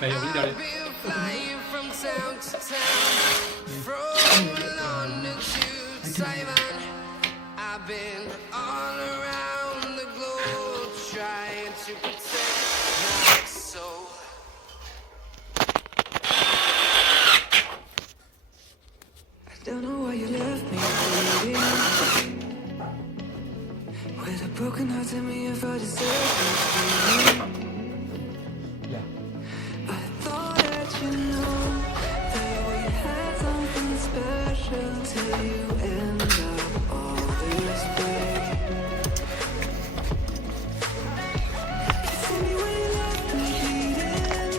Này không đi đâu đấy. Don't know why you left me bleeding. With a broken heart, tell me if I deserve this feeling. I thought that you know that we had something special till you end up all this way. Tell me why you left me bleeding.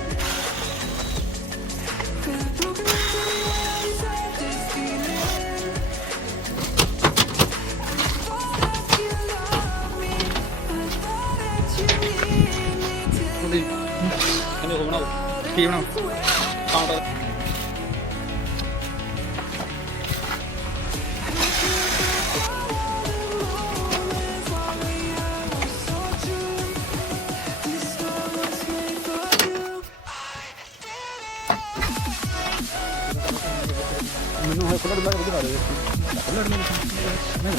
With a broken heart, tell me why I deserve this feeling. I thought that you loved me. I thought that you needed me till you Cái này không nào. Khi nào? Sao đó? ਮੈਨੂੰ ਹੈ ਕੋਲ ਡੰਡਾ ਬੁਝਾ ਰਹੇ ਸੀ ਕੋਲ ਡੰਡਾ ਨਹੀਂ ਨਹੀਂ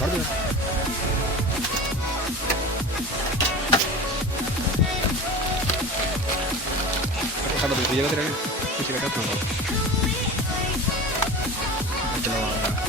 ਬਾਹਰ ਦੇ ਸਾਡਾ ਦੂਸਰੀ ਜਗ੍ਹਾ ਤੇ ਰਹਿ ਗਿਆ ਕਿਸੇ ਜਗ੍ਹਾ ਤੋਂ ਚਲੋ ਆ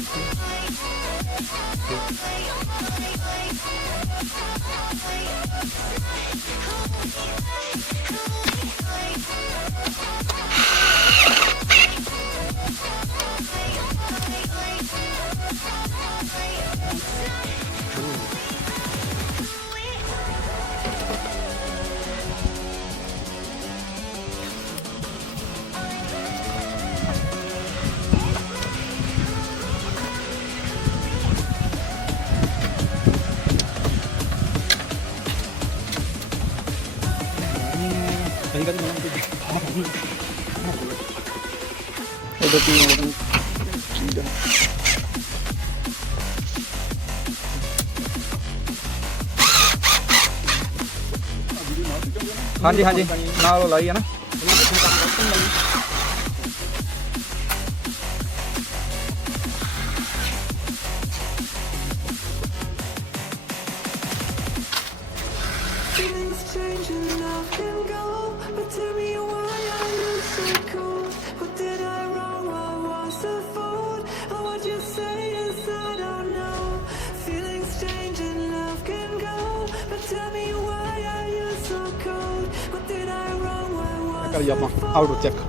udah tinggal हाँ जी नाल लाई है ना Feelings change and love can go, but tell me why are you so cold? What did I wrong? What was the fault? And what you say is I don't know. Feelings change and love can go, but tell me why are you so cold? What did I wrong? What was करिए the अपना fault? Out check